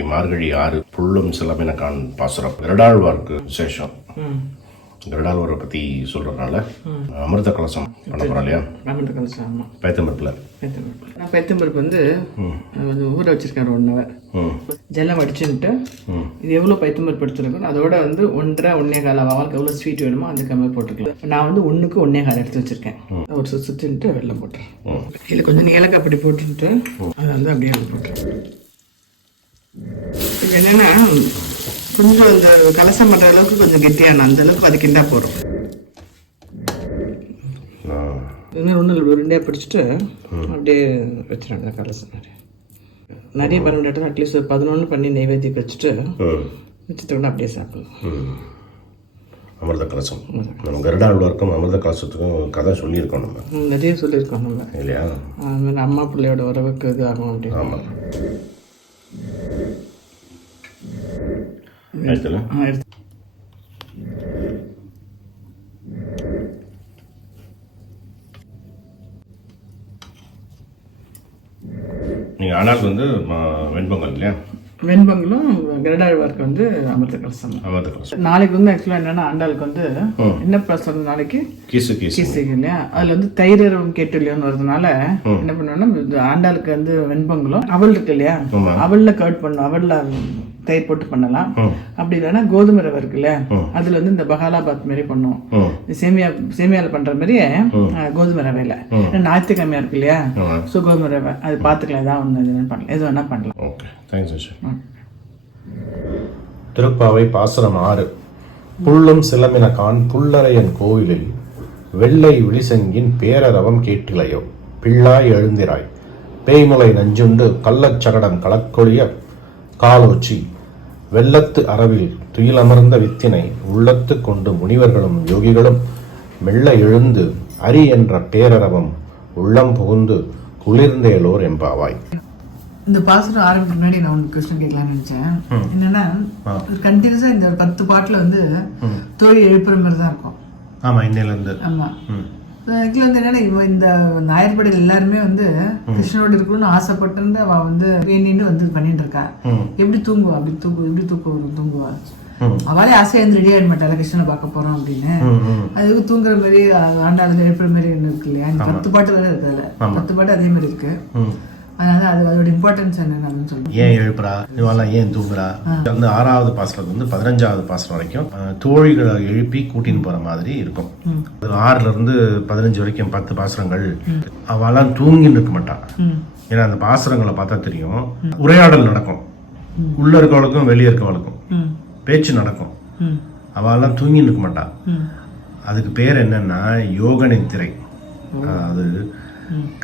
இன்னைக்கு மார்கழி 6 புள்ளும் சிலம்பினக்கான் பாசுரம் கருடாழ்வார்க்கு விசேஷம். கருடாழ்வாரை பற்றி சொல்கிறதுனால அமிர்த கலசம் பண்ண போகிறோம் இல்லையா? அமிர்த கலசம். ஆமாம், பயத்தம்பருப்பில். நான் பயத்தம்பருப்பு வந்து ஊற வச்சிருக்கேன் 1 hour. ஜலம் அடிச்சுட்டு இது எவ்வளோ பயத்தம்பருப்பு எடுத்துருக்கோம் அதோட வந்து 1.5 அவளுக்கு எவ்வளோ ஸ்வீட் வேணுமோ அதுக்கு மாதிரி போட்டுக்கலாம். நான் வந்து 1க்கு 1.25 எடுத்து வச்சிருக்கேன். ஒரு சுற்றிட்டு வெள்ளம் போட்டுறேன். இது கொஞ்சம் ஏலக்காய் அப்படி போட்டுட்டு அதை வந்து அப்படியே போட்டுறேன். இது என்னென்னா கொஞ்சம் அந்த கலசம் பண்ணுற அளவுக்கு கொஞ்சம் கெட்டியான அந்த அளவுக்கு அது கிண்டா போகிறோம். இதுமாதிரி ஒன்றும் உருண்டையாக பிடிச்சிட்டு அப்படியே வச்சிடறாங்க. கலசம் நிறைய பண்ண முடியாது. அட்லீஸ்ட் ஒரு 11 பண்ணி நைவேத்தியம் வச்சுட்டு வச்சுட்டு அப்படியே சாப்பிடலாம். அமிர்த கலசம் நம்ம கருடாழ்வாருக்கும் அமிர்த கலசத்துக்கும் கதை சொல்லியிருக்கோம். நம்ம நிறைய சொல்லியிருக்கோம் நம்ம இல்லையா? அதுமாதிரி அம்மா பிள்ளையோட உறவுக்கு இது ஆகும் அப்படின்னு. ஆமாம். நீங்கள் ஆனாலுக்கு வந்து வெண்பொங்கல் இல்லையா? வெண்பொங்கலும் கருடாழ்வாருக்கு வந்து அமிர்த கலசம். நாளைக்கு வந்து ஆக்சுவலாக என்னன்னா ஆண்டாளுக்கு வந்து என்ன பிரசாதம் நாளைக்கு கீசு இல்லையா? அதுல வந்து தயிரம் கேட்டுலையோன்னு வருதுனால என்ன பண்ணுவோம்னா ஆண்டாளுக்கு வந்து வெண்பொங்கலும் அவள் இருக்கு இல்லையா, அவள்ல கர்ட் பண்ணும், அவள்ல தயிர் போட்டு பண்ணலாம். அப்படி இல்லைன்னா கோதுமை ரவை இருக்குல்ல அதுல வந்து இந்த பகாலாபாத் மாதிரி பண்ணுவோம். சேமியால பண்ற மாதிரியே கோதுமை ரவையில ஞாயிற்றுக்கிழமையா இருக்கு இல்லையா, ஸோ கோதுமை ரவை அது பார்த்துக்கலாம். ஏதாவது ஒன்று பண்ணலாம், எது வேணா பண்ணலாம். Okay, thanks. திருப்பாவை பாசுரம் 6. புள்ளும் சிலம்பினக்கான் புல்லரையன் கோயிலில் வெள்ளை விழிசங்கின் பேரரவம் கேட்டிலையோ பிள்ளாய் எழுந்திராய் பேய்முலை நஞ்சுண்டு கள்ளச்சகடம் களக்கொழிய காலோச்சி வெள்ளத்து அரவில் துயிலமர்ந்த வித்தினை உள்ளத்து கொண்டு முனிவர்களும் யோகிகளும் மெல்ல எழுந்து அரி என்ற பேரரவம் உள்ளம் புகுந்து குளிர்ந்தேலோர் எம்பாவாய். இந்த பாசுரம் ஆரம்பிக்க முன்னாடி நான் ஒன்று கொஸ்டின் கேட்கலாம்னு நினைச்சேன். என்னன்னா கண்டினியூஸா இந்த 10 பாட்டுல வந்து தோழி எழுப்புற மாதிரி தான் இருக்கும். ஆமா, இன்னையில இருந்து. ஆமா, ஆக்சுவலி வந்து என்னன்னா இந்த நாயர்படியில் எல்லாருமே வந்து கிருஷ்ணனோட இருக்கணும்னு ஆசைப்பட்டு அவ வந்து வேண்டின்னு வந்து பண்ணிட்டு இருக்கா. எப்படி தூங்குவா? அப்படி எப்படி தூங்குவா? அவளே ஆசையா இருந்து ரெடி ஆகிட மாட்டாளா கிருஷ்ணனை பார்க்க போறோம் அப்படின்னு. அதுக்கு தூங்குற மாதிரி ஆண்டாளுக்கு எழுப்புற மாதிரி இருக்கு இல்லையா? 10 பாட்டு வேற இருக்கு. அதுல 10 பாட்டு அதே மாதிரி இருக்கு. அதனால அதோட இம்பார்ட்டன்ஸ் என்னன்னு சொல்லுங்க. ஏன் எழுப்புறா, இவெல்லாம் ஏன் தூங்குறா? வந்து 6வது பாசுரம் வந்து 15வது பாசுரம் வரைக்கும் தோழிகளை எழுப்பி கூட்டின்னு போற மாதிரி இருக்கும். 6ல இருந்து 15 வரைக்கும் 10 பாசுரங்கள். அவெல்லாம் தூங்கின்னு இருக்க மாட்டான். ஏன்னா அந்த பாசுரங்களை பார்த்தா தெரியும். உரையாடல் நடக்கும், உள்ள இருக்கவளுக்கும் வெளியே இருக்கவளுக்கும் பேச்சு நடக்கும். அவெல்லாம் தூங்கின்னு இருக்க மாட்டான். அதுக்கு பேர் என்னன்னா யோக நித்திரை. அது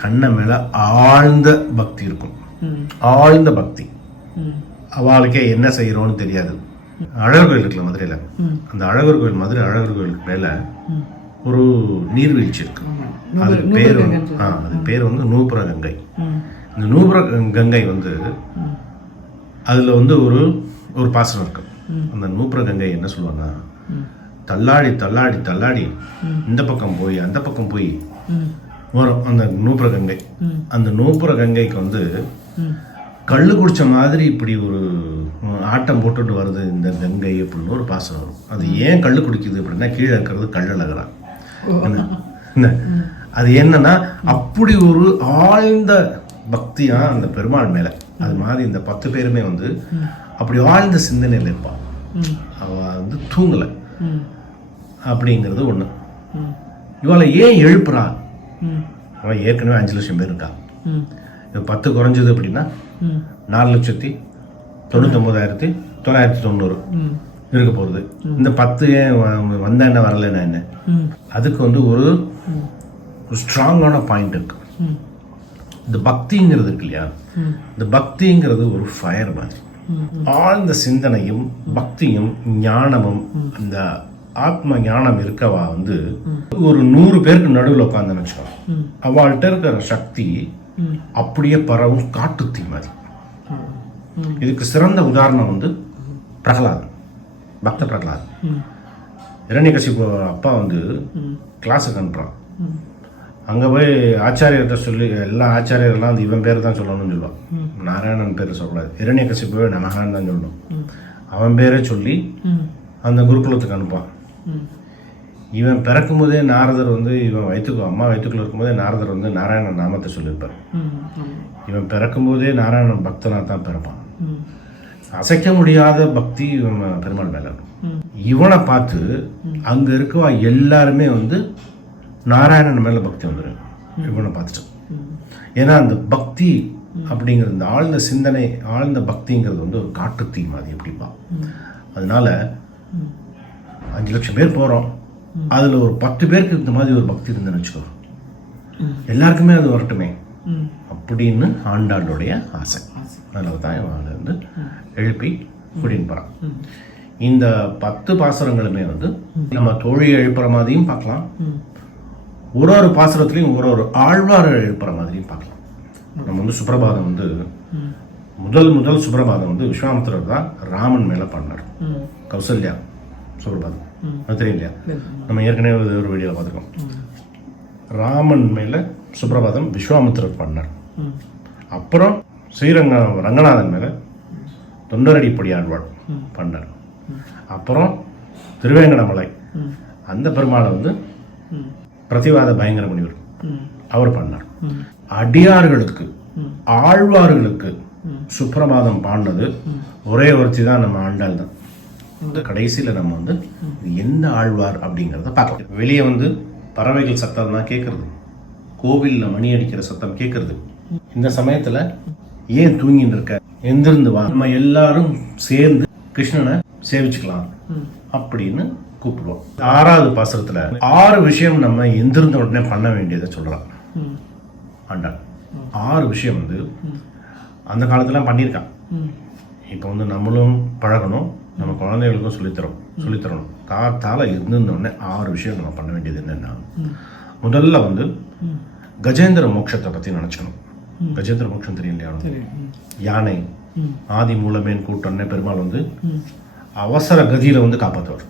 கண்ண மேல ஆழ்ந்த பக்தி இருக்கும். ஆழ்ந்த பக்தி. அவளுக்கே என்ன செய்யறோம்னு தெரியாது. அழகர் கோயில் இருக்குல்ல மதுரையில, அந்த அழகர் கோயில் மதுரை அழகர் கோயிலுக்கு மேல ஒரு நீர்வீழ்ச்சி இருக்கு. அதுக்கு பேர் வந்து நூபுர கங்கை. இந்த நூபுர கங்கை வந்து அதுல வந்து ஒரு பாசனம் இருக்கு. அந்த நூபுர கங்கை என்ன சொல்லுவாங்க, தள்ளாடி தள்ளாடி தள்ளாடி இந்த பக்கம் போய் அந்த பக்கம் போய் வரும் அந்த நூபுர கங்கை. அந்த நூபுர கங்கைக்கு வந்து கள்ளு குடிச்ச மாதிரி இப்படி ஒரு ஆட்டம் போட்டுட்டு வருது இந்த கங்கை அப்படின்னு ஒரு பாசனம் வரும். அது ஏன் கள்ளு குடிக்குது அப்படின்னா கீழே இருக்கிறது கள்ளழகரா. அது என்னன்னா அப்படி ஒரு ஆழ்ந்த பக்தியா அந்த பெருமாள் மேல. அது மாதிரி இந்த 10 பேருமே வந்து அப்படி ஆழ்ந்த சிந்தனையில் இருப்பான். அவ வந்து தூங்கல அப்படிங்கிறது ஒண்ணு. இவளை ஏன் எழுப்புறா? அவன் ஏற்கனவே 5 லட்சம் பேர் இருக்கா. இது 10 குறைஞ்சது அப்படின்னா 4,99,990 இருக்க போகுது. இந்த 10 ஏன் வந்த என்ன வரலன்னா என்ன? அதுக்கு வந்து ஒரு ஸ்ட்ராங்கான பாயிண்ட் இருக்கு. இந்த பக்திங்கிறது இருக்கு இல்லையா, இந்த பக்திங்கிறது ஒரு ஃபயர் மாதிரி. ஆழ்ந்த சிந்தனையும் பக்தியும் ஞானமும் அந்த ஆத்ம ஞானம் இருக்கவா வந்து ஒரு 100 பேருக்கு நடுவில் உட்காந்து வச்சுக்கோ, அவள்கிட்ட இருக்கிற சக்தி அப்படியே பரவும் காட்டுத்தீ மாதிரி. இதுக்கு சிறந்த உதாரணம் வந்து பிரகலாத், பக்த பிரகலாத். இரண்யகசிபு அப்பா வந்து கிளாஸுக்கு அனுப்புறான். அங்கே போய் ஆச்சாரியர்கிட்ட சொல்லி எல்லா ஆச்சாரியரெல்லாம் அந்த இவன் பேர் தான் சொல்லணும்னு சொல்லுவான். நாராயணன் பேர் சொல்லக்கூடாது. இரண்யகசிப்புவே நமகான்னு தான் சொல்லணும். அவன் பேரே சொல்லி அந்த குருகுலத்துக்கு அனுப்பான். இவன் பிறக்கும் போதே நாரதர் வந்து இவன் அம்மா வயிற்றுக்குள்ள இருக்கும்போதே நாரதர் வந்து நாராயணன் நாமத்தை சொல்லியிருப்பார். இவன் பிறக்கும் போதே நாராயணன் பக்தனா தான் பிறப்பான். அசைக்க முடியாத பக்தி இவன் பெருமாள் மேல. இவனை பார்த்து அங்க இருக்க எல்லாருமே வந்து நாராயணன் மேல பக்தி வந்துடும் இவனை பார்த்துட்டு. ஏன்னா அந்த பக்தி அப்படிங்கிறது, இந்த ஆழ்ந்த சிந்தனை, ஆழ்ந்த பக்திங்கிறது வந்து ஒரு காட்டுத்தீ மாதிரி எப்படிப்பா. அதனால 5 லட்சம் பேர் போறோம், அதுல ஒரு 10 பேருக்கு இந்த மாதிரி ஒரு பக்தி இருந்துன்னு வச்சுக்கோ, எல்லாருக்குமே அது வரட்டுமே அப்படின்னு ஆண்டாளுடைய ஆசை. அதனால தான் இவன் வந்து எழுப்பி கூட்டின்னு போறான். இந்த 10 பாசுரங்களுமே வந்து நம்ம தோழி எழுப்புற மாதிரியும் பார்க்கலாம், ஒரு பாசுரத்துலையும் ஒரு ஆழ்வார்கள் எழுப்புற மாதிரியும் பார்க்கலாம். நம்ம வந்து சுப்ரபாதம் வந்து முதல் சுப்ரபாதம் வந்து விஸ்வாமித்திரர் தான் ராமன் மேல பண்ணார். கௌசல்யா சுப்ரபாதம் அது தெரியும் இல்லையா? நம்ம ஏற்கனவே ஒரு வீடியோ பார்த்துருக்கோம். ராமன் மேல சுப்ரபாதம் விஸ்வாமித்திரர் பண்ணார். அப்புறம் ரங்கநாதன் மேல தொண்டரடிப்படி ஆழ்வாள் பண்ணார். அப்புறம் திருவேங்கடமலை அந்த பெருமாளை வந்து பிரதிவாத பயங்கர முனிவர் அவர் பண்ணார். அடியார்களுக்கு ஆழ்வார்களுக்கு சுப்ரபாதம் பாடினது ஒரே ஒருத்தி தான், நம்ம ஆண்டாள் தான். கடைசியில நம்ம வந்து எந்த ஆழ்வார் அப்படிங்கிறத பார்க்கலாம். வெளியே வந்து பறவைகள் சத்தம் தான் கேட்கறது, கோவில்ல மணி அடிக்கிற சத்தம் கேட்கறது. இந்த சமயத்துல ஏன் தூங்கிட்டு இருக்க, எந்திருந்து வா, நம்ம எல்லாரும் சேர்ந்து கிருஷ்ணனை சேவிச்சுக்கலாம் அப்படின்னு கூப்பிடுவோம். 6வது பாசுரத்துல 6 விஷயம் நம்ம எந்திருந்த உடனே பண்ண வேண்டியதை சொல்றான் ஆண்டாள். 6 விஷயம் வந்து அந்த காலத்துல பண்ணியிருக்கான். இப்போ வந்து நம்மளும் பழகணும், நம்ம குழந்தைகளுக்கும் சொல்லித்தரணும். காத்தால இருந்த உடனே 6 விஷயம் நம்ம பண்ண வேண்டியது என்னன்னா, முதல்ல வந்து கஜேந்திர மோட்சத்தை பத்தி நினைச்சுக்கணும். கஜேந்திர மோட்சம் தெரியும் இல்லையா? யானை ஆதி மூலமேன் கூட்டம்னே பெருமாள் வந்து அவசர கதியில வந்து காப்பாற்றுவார்.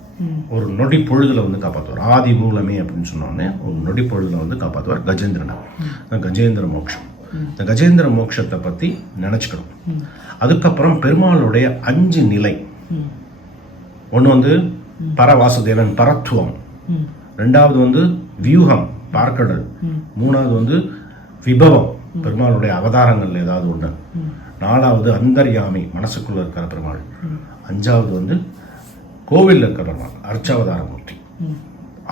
ஒரு நொடி பொழுதுல வந்து காப்பாற்றுவார். ஆதி மூலமே அப்படின்னு சொன்னோடனே ஒரு நொடி பொழுதுல வந்து காப்பாற்றுவார் கஜேந்திரனை. கஜேந்திர மோட்சம். இந்த கஜேந்திர மோட்சத்தை பத்தி நினைச்சுக்கணும். அதுக்கப்புறம் பெருமாளுடைய 5 நிலை. ஒன்று வந்து பரவாசுதேவன் பரத்துவம், 2வது வந்து வியூகம் பார்க்கடல், 3வது வந்து விபவம் பெருமாளுடைய அவதாரங்கள் ஏதாவது ஒன்று, 4வது அந்தர்யாமி மனசுக்குள்ள இருக்கிற பெருமாள், 5வது வந்து கோவில் இருக்கிற பெருமாள் அர்ச்சாவதார மூர்த்தி.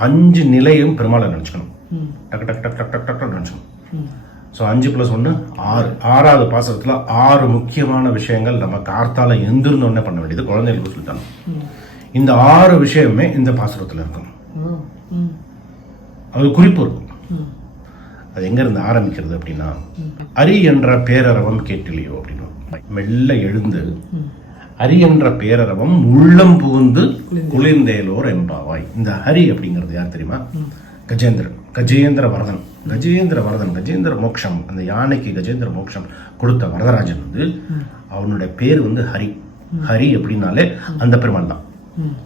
5 நிலையும் பெருமாளை நினைச்சுக்கணும். டக்கு டக்கு டக்கு டக்கு டக்கு நினைச்சுக்கணும். ஸோ 5 + 1 6. 6வது பாசுரத்துல 6 முக்கியமான விஷயங்கள் நம்ம கார்த்தால எந்திருந்தோடனே பண்ண வேண்டியது குழந்தைகளுக்கு சொல்லித்தரணும். இந்த 6 விஷயமே இந்த பாசுரத்துல இருக்கும். அது குறிப்பு இருக்கும். அது எங்க இருந்து ஆரம்பிக்கிறது அப்படின்னா, அரி என்ற பேரரவம் கேட்டிலையோ அப்படின்னு மெல்ல எழுந்து ஹரி என்ற பேரரவம் உள்ளம் புகுந்து குளிர்ந்தேலோர் எம்பாவாய். இந்த ஹரி அப்படிங்கிறது யார் தெரியுமா? கஜேந்திரன், கஜேந்திர வரதன். கஜேந்திர மோட்சம், அந்த யானைக்கு கஜேந்திர மோட்சம் கொடுத்த வரதராஜன் வந்து அவனுடைய பேர் வந்து ஹரி. ஹரி அப்படின்னாலே அந்த பெருமாள் தான்,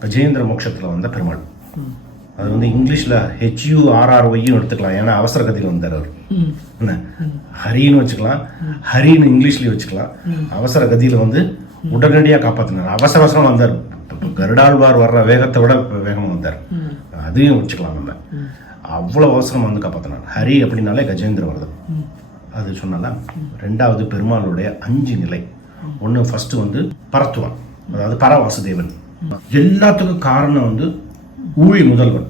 கஜேந்திர மோட்சத்துல வந்த பெருமாள். அது வந்து இங்கிலீஷ்ல HURRY எடுத்துக்கலாம், ஏன்னா அவசர கதியில் வந்தார் அவர். என்ன ஹரின்னு வச்சுக்கலாம், ஹரின்னு இங்கிலீஷ்லயும் வச்சுக்கலாம். அவசர கதியில வந்து உடனடியாக காப்பாற்றினார். அவசரம் வந்தார். கருடாழ்வார் வர்ற வேகத்தை விட வேகமாக வந்தார். அதையும் வச்சுக்கலாம் நம்ம. அவ்வளவு அவசரம் வந்து காப்பாற்றினார். ஹரி அப்படின்னாலே கஜேந்திர வரதன். அது சொன்னால 2வது பெருமாளுடைய 5 நிலை. ஒன்று ஃபர்ஸ்ட் வந்து பரத்துவம், அதாவது பரவாசுதேவன். எல்லாத்துக்கும் காரணம் வந்து ஊழி முதல்வன்,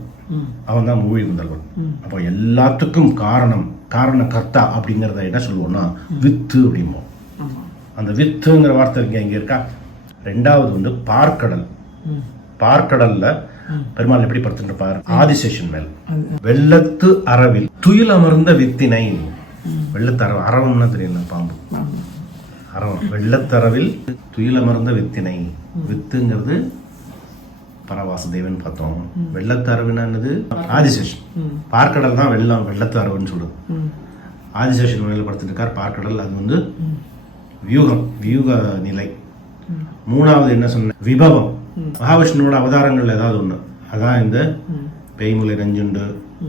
அவன் தான் ஊழி முதல்வன். அப்போ எல்லாத்துக்கும் காரண கர்த்தா அப்படிங்கிறத என்ன சொல்லுவோம்னா வித்து அப்படிம்போம். அந்த வித்துங்கிற வார்த்தை இங்க இருக்கா. 2வது வந்து பார்க்கடல். பார்க்கடல்ல பெருமாள் எப்படி படுத்துட்டு இருப்பார்? ஆதிசேஷன் மேல். வெள்ளத்து அரவில் துயில் அமர்ந்த வித்தினை. வெள்ளத்து அரவம்னா தெரியல, பாம்பு அரவம். வெள்ளத்தரவில் துயில் அமர்ந்த வித்தினை. வித்துங்கிறது பரவாசுதேவன் பார்த்தோம். வெள்ளத்து அரவுனா என்னது? ஆதிசேஷன். பார்க்கடல் தான் வெள்ளத்து அரவுன்னு சொல்லுது. ஆதிசேஷன் மேல படுத்துட்டு இருக்கார் பார்க்கடல். அது வந்து வியூக நிலை. 3வது என்ன சொன்ன? விபவம். மகாவிஷ்ணுவோட அவதாரங்கள் ஏதாவது ஒண்ணு, அதான் இந்த பேய்முலை நஞ்சுண்டு,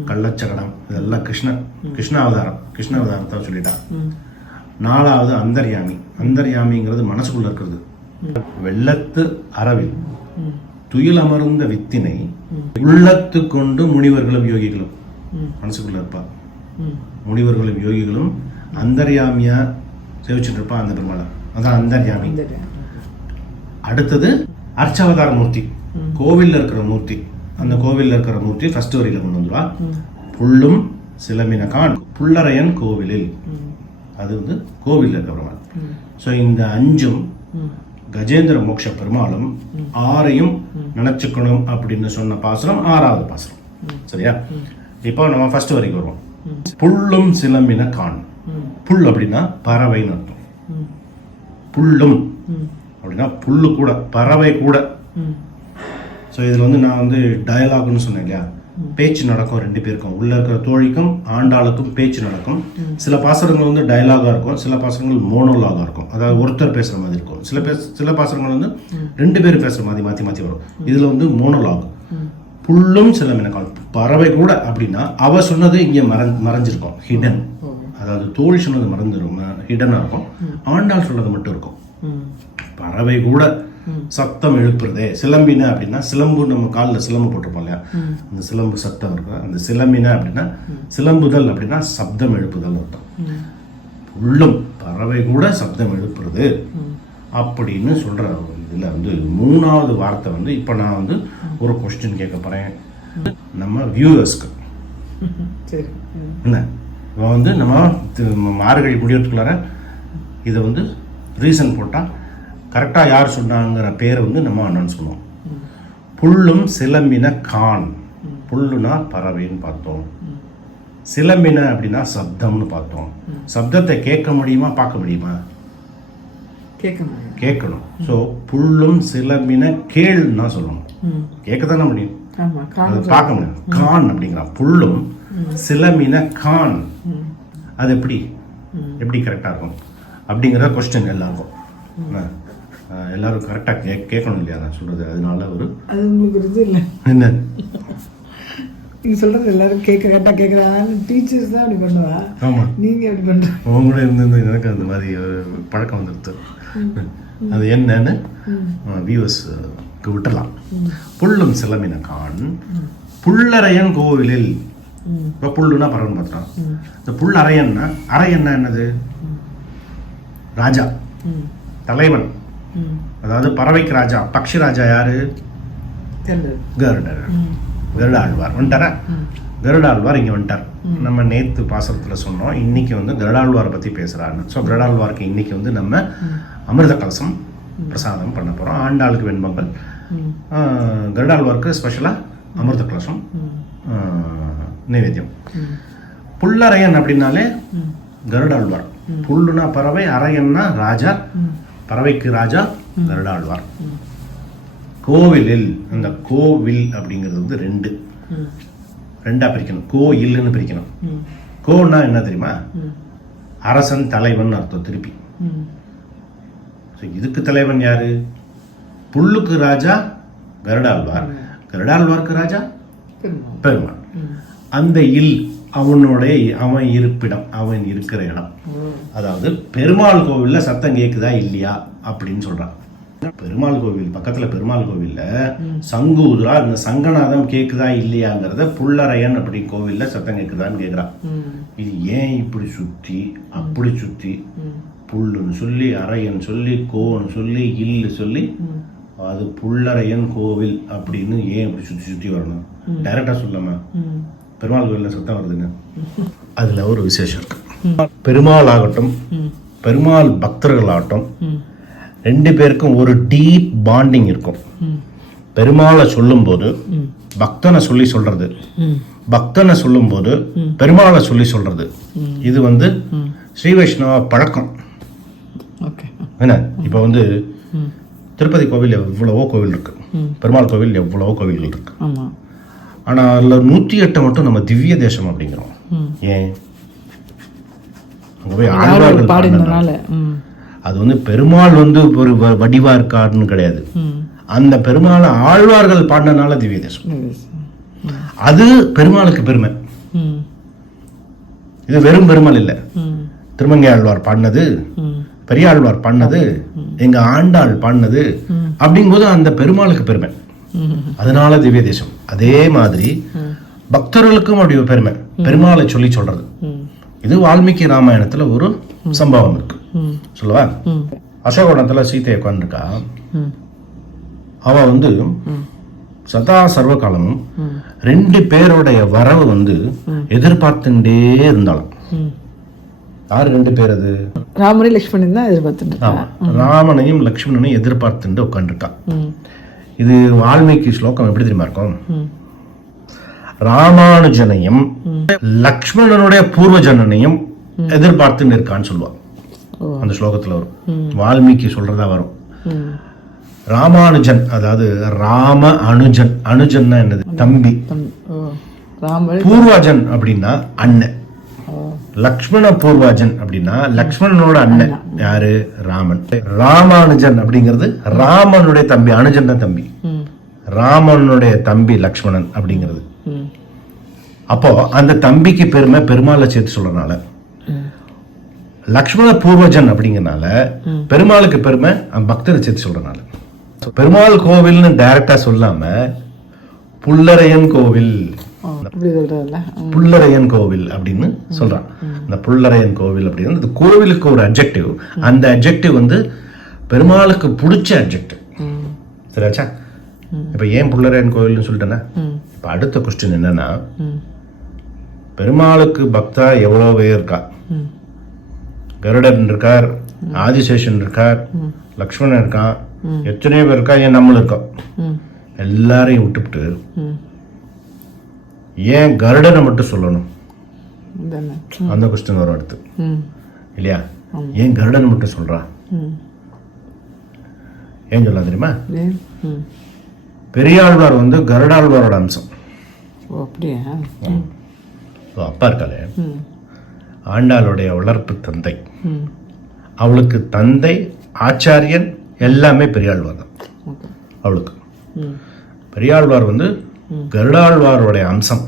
கள்ளச்சகடம், இதெல்லாம் கிருஷ்ண அவதாரத்தை சொல்லிட்டான். 4வது அந்தர்யாமி. அந்தர்யாமிங்கிறது மனசுக்குள்ள இருக்கிறது. வெள்ளத்து அரவில் துயில் அமர்ந்த வித்தினை உள்ளத்து கொண்டு முனிவர்களும் யோகிகளும், மனசுக்குள்ள இருப்பா முனிவர்களும் யோகிகளும் அந்தர்யாமியா சேவிச்சுட்டு இருப்பா அந்த பெருமாளை. அதான் அந்தர்யாமி. அடுத்தது அர்ச்சாவதார மூர்த்தி, கோவில்ல இருக்கிற மூர்த்தி. அந்த கோவில்ல இருக்கிற மூர்த்தி ஃபர்ஸ்ட் வரியில கொண்டு வந்துருவா. புள்ளும் சிலம்பின கான் புள்ளரையன் கோவிலில், அது வந்து கோவில்ல இருக்கிற பெருமாள். ஸோ இந்த 5ம் கஜேந்திர மோட்ச பெருமாளும் 6ஐயும் நினைச்சுக்கணும் அப்படின்னு சொன்ன பாசுரம் 6வது பாசுரம். சரியா? இப்போ நம்ம ஃபர்ஸ்ட் வரைக்கும் வருவோம். புள்ளும் சிலம்பின கான். புல் அப்படின்னா பறவைன்னு அர்த்தம். புல்லும் அப்படின்னா புல்லு கூட, பறவை கூட. ஸோ இதில் வந்து நான் வந்து டயலாக்னு சொன்னேன் இல்லையா, பேச்சு நடக்கும் 2 பேருக்கும், உள்ள இருக்கிற தோழிக்கும் ஆண்டாளுக்கும் பேச்சு நடக்கும். சில பாசுரங்கள் வந்து டயலாகாக இருக்கும், சில பாசுரங்கள் மோனோலாகாக இருக்கும், அதாவது ஒருத்தர் பேசுகிற மாதிரி இருக்கும். சில பாசுரங்கள் வந்து 2 பேர் பேசுகிற மாதிரி மாற்றி வரும். இதில் வந்து மோனோலாக். புல்லும் சிலம்பினக்கால், பறவை கூட அப்படின்னா அவ சொன்னது இங்கே மறைஞ்சிருக்கும், ஹிடன். அதாவது தோழி சொன்னது மறந்துடும், ஹிடனாக இருக்கும். ஆண்டாள் சொன்னது மட்டும் இருக்கும். பறவை கூட சத்தம் எழுப்புறதே. சிலம்பின அப்படின்னா சிலம்பு, நம்ம காலில் சிலம்பு போட்டிருப்போம் இல்லையா, அந்த சிலம்பு சத்தம் இருக்கு. அந்த சிலம்பின அப்படின்னா சிலம்புதல் அப்படின்னா சப்தம் எழுப்புதல் அர்த்தம். உள்ளும் பறவை கூட சப்தம் எழுப்புறது அப்படின்னு சொல்ற இதில் வந்து 3வது வார்த்தை வந்து இப்போ நான் வந்து ஒரு கொஸ்டின் கேட்க போறேன் நம்ம வியூவர்ஸ்க்கு. என்ன இப்போ வந்து நம்ம மார்கழி முடியறதுக்குள்ளார இதை வந்து ரீசன் போட்டால் கரெக்டாக யார் சொன்னாங்கிற பேரை வந்து நம்ம அனௌன்ஸ் பண்ணுவோம். புல்லும் சிலம்பின கான். புல்லுனா பறவைன்னு பார்த்தோம், சிலம்பின அப்படின்னா சப்தம்னு பார்த்தோம். சப்தத்தை கேட்க முடியுமா, பார்க்க முடியுமா? கேட்கணும். ஸோ புல்லும் சிலம்பின கேள்னா சொல்லணும், கேட்கத்தானே முடியும், அதை பார்க்க முடியும். கான் அப்படிங்கிறான். புல்லும் சிலம்பின கான், அது எப்படி கரெக்டாக இருக்கும் அப்படிங்கிற கொஸ்டின் எல்லாருக்கும். எல்லாரும் கரெக்டாக கேட்கணும் இல்லையா நான் சொல்றது. அதனால அது உங்களுக்கு இது இல்லை என்ன நீங்கள் சொல்கிறது எல்லாரும் கரெக்டாக கேட்குறாங்க. டீச்சர்ஸ் தான் அப்படி பண்ணுவா. ஆமாம், நீங்கள் எப்படி பண்ணுற உங்களோட இருந்து எனக்கு அந்த மாதிரி பழக்கம் வந்துடுது. அது என்னன்னு வியூவர்ஸ்க்கு விட்டுலாம். புல்லும் சிலம்பின கான் புல்லரையன் கோவிலில். இப்போ புல்லுனா பறவைன்னு பார்த்துட்டோம். இந்த புல்லரையன்னா, அரையன்னா என்னது? ராஜா, தலைவன். அதாவது பறவைக்கு ராஜா, பக்ஷி ராஜா யாரு? கருடர். கருடாழ்வார் வந்துட்டாரா? கருடாழ்வார் இங்கே வந்துட்டார். நம்ம நேற்று பாசனத்தில் சொன்னோம், இன்னைக்கு வந்து கருடாழ்வாரை பற்றி பேசுகிறான்னு. ஸோ கருடாழ்வாருக்கு இன்னைக்கு வந்து நம்ம அமிர்த கலசம் பிரசாதம் பண்ண போகிறோம். ஆண்டாளுக்கு வெண்பொங்கல், கருடாழ்வாருக்கு ஸ்பெஷலாக அமிர்த கலசம் நைவேத்தியம். புல்லரையன் அப்படின்னாலே கருடாழ்வார். புல்லுனா பறவை, அரையன்னா ராஜா, பறவைக்கு ராஜா கருடாழ்வார். கோவிலில், அந்த கோவில் அப்படிங்கிறது வந்து ரெண்டா பிரிக்கணும். கோயில்னு பிரிக்கணும். கோன்னா என்ன தெரியுமா? அரசன், தலைவன் அர்த்தம். திருப்பி இதுக்கு தலைவன் யாரு? புல்லுக்கு ராஜா கருடாழ்வார், கருடாழ்வாருக்கு ராஜா பெருமாள். அந்த அவன் இருப்பிடம், அவன் இருக்கிற இடம். அதாவது பெருமாள் கோவில்ல சத்தம் கேக்குதா இல்லையா அப்படின்னு சொல்றான். பெருமாள் கோவில் பக்கத்துல, பெருமாள் கோவில்ல சங்கு ஊதுரா, இந்த சங்கநாதம் கேக்குதா இல்லையாங்கிறத புல்லரையன் அப்படி கோவில்ல சத்தம் கேக்குதான்னு கேக்குறான். இது ஏன் இப்படி சுத்தி அப்படி சுத்தி, புல்லுன்னு சொல்லி, அரையன் சொல்லி, கோன்னு சொல்லி, இல்லு சொல்லி, அது புல்லரையன் கோவில் அப்படின்னு ஏன் இப்படி சுத்தி சுத்தி வரணும்? டைரக்டா சொல்லாம பெருமாள் கோவில்ல சத்தம் வருதுங்க. அதுல ஒரு விசேஷம் இருக்கு. பெருமாள் ஆகட்டும், பெருமாள் பக்தர்கள் ஆகட்டும், 2 பேருக்கும் ஒரு டீப் பாண்டிங் இருக்கும். பெருமாளை சொல்லும் போது பக்தனை சொல்றது, பக்தனை சொல்லும் போது பெருமாளை சொல்றது. இது வந்து ஸ்ரீ வைஷ்ணவ பழக்கம். என்ன, இப்ப வந்து திருப்பதி கோவில் எவ்வளவோ கோவில் இருக்கு, பெருமாள் கோவில் எவ்வளவோ கோவில்கள் இருக்கு. ஆனா அதுல 108 மட்டும் நம்ம திவ்ய தேசம் அப்படிங்கிறோம். ஏன்? அது வந்து பெருமாள் வந்து ஒரு வடிவா இருக்காருன்னு கிடையாது. அந்த பெருமாளை ஆழ்வார்கள் பாடினால திவ்ய தேசம். அது பெருமாளுக்கு பெருமை. இது வெறும் பெருமாள் இல்லை. திருமங்கை ஆழ்வார் பாடினது, பெரியாழ்வார் பாடினது, எங்க ஆண்டாள் பாடினது அப்படிங்கும்போது அந்த பெருமாளுக்கு பெருமை. அதனால திவ்ய தேசம். அதே மாதிரி பக்தர்களுக்கும் அப்படி ஒரு பெருமை, பெருமாளை சொல்லி சொல்றது. இது வால்மீகி ராமாயணத்துல ஒரு சம்பவம் இருக்கு, சொல்லவா? அசோகவனத்துல சீதையை உட்காந்துருக்கா. அவ வந்து சதா சர்வ காலமும் 2 பேருடைய வரவு வந்து எதிர்பார்த்துட்டே இருந்தாலும். யாரு 2 பேர்? அது ராமனையும் லட்சுமணன் தான் எதிர்பார்த்துட்டு. ராமனையும் லட்சுமணனையும் எதிர்பார்த்துட்டு உட்காந்துருக்கா. இது வால்மீகி ஸ்லோகம் எப்படி தெரியுமா இருக்கும்? ராமானுஜனையும் லக்ஷ்மணனுடைய பூர்வ ஜனனையும் எதிர்பார்த்து இருக்கான்னு சொல்லுவான். அந்த ஸ்லோகத்துல வரும், வால்மீகி சொல்றதா வரும். ராமானுஜன் அதாவது ராம அனுஜன். அனுஜன்னா என்னது? தம்பி. பூர்வஜன் அப்படின்னா அண்ணன். லக்ஷ்மண பூர்வஜன் அப்படின்னா லக்ஷ்மணனோட அண்ணன். யாரு? ராமன். ராமானுஜன் அப்படிங்கிறது ராமனுடைய தம்பி. அனுஜன் தான் தம்பி. ராமனுடைய தம்பி லக்ஷ்மணன் அப்படிங்கிறது. அப்போ அந்த தம்பிக்கு பெருமை பெருமாளை சேர்த்து சொல்றதுனால, லக்ஷ்மண பூர்வஜன் அப்படிங்கறனால பெருமாளுக்கு பெருமை பக்தரை சேர்த்து சொல்றதுனால. பெருமாள் கோவில்னு டைரக்டா சொல்லாம புல்லரையன் கோவில், புல்லரையன் கோவில் அப்படின்னு சொல்றான். அந்த புல்லரையன் கோவில் அப்படின்னு கோவிலுக்கு ஒரு அட்ஜெக்டிவ். அந்த அட்ஜெக்டிவ் வந்து பெருமாளுக்கு பிடிச்ச அட்ஜெக்டிவ். சரியாச்சா? இப்ப ஏன் புல்லரையன் கோவில்னு சொல்லிட்டேன்னா, இப்ப அடுத்த கொஸ்டின் என்னன்னா, பெருமாளுக்கு பக்தா எவ்வளவு பேர் இருக்கா? கருடன் இருக்கார், ஆதிசேஷன் இருக்கார், லக்ஷ்மணன் இருக்கான், எத்தனையோ பேர் இருக்கா. ஏன் நம்மளும் இருக்கோம். எல்லாரையும் விட்டுவிட்டு ஏன் கருடனை மட்டும் சொல்லணும்? அந்த கொஸ்டின் வரும் அடுத்து, இல்லையா? ஏன் கருடனை மட்டும் சொல்றா? ஏன் சொல்ல தெரியுமா? பெரியாழ்வார் வந்து கருடாழ்வாரோட அம்சம். அப்பா இருக்காளே, ஆண்டாளுடைய வளர்ப்பு தந்தை. அவளுக்கு தந்தை ஆச்சாரியன் எல்லாமே பெரியாழ்வார் தான். அவளுக்கு பெரியாழ்வார் வந்து கருடாழ்வாரோடைய அம்சம்.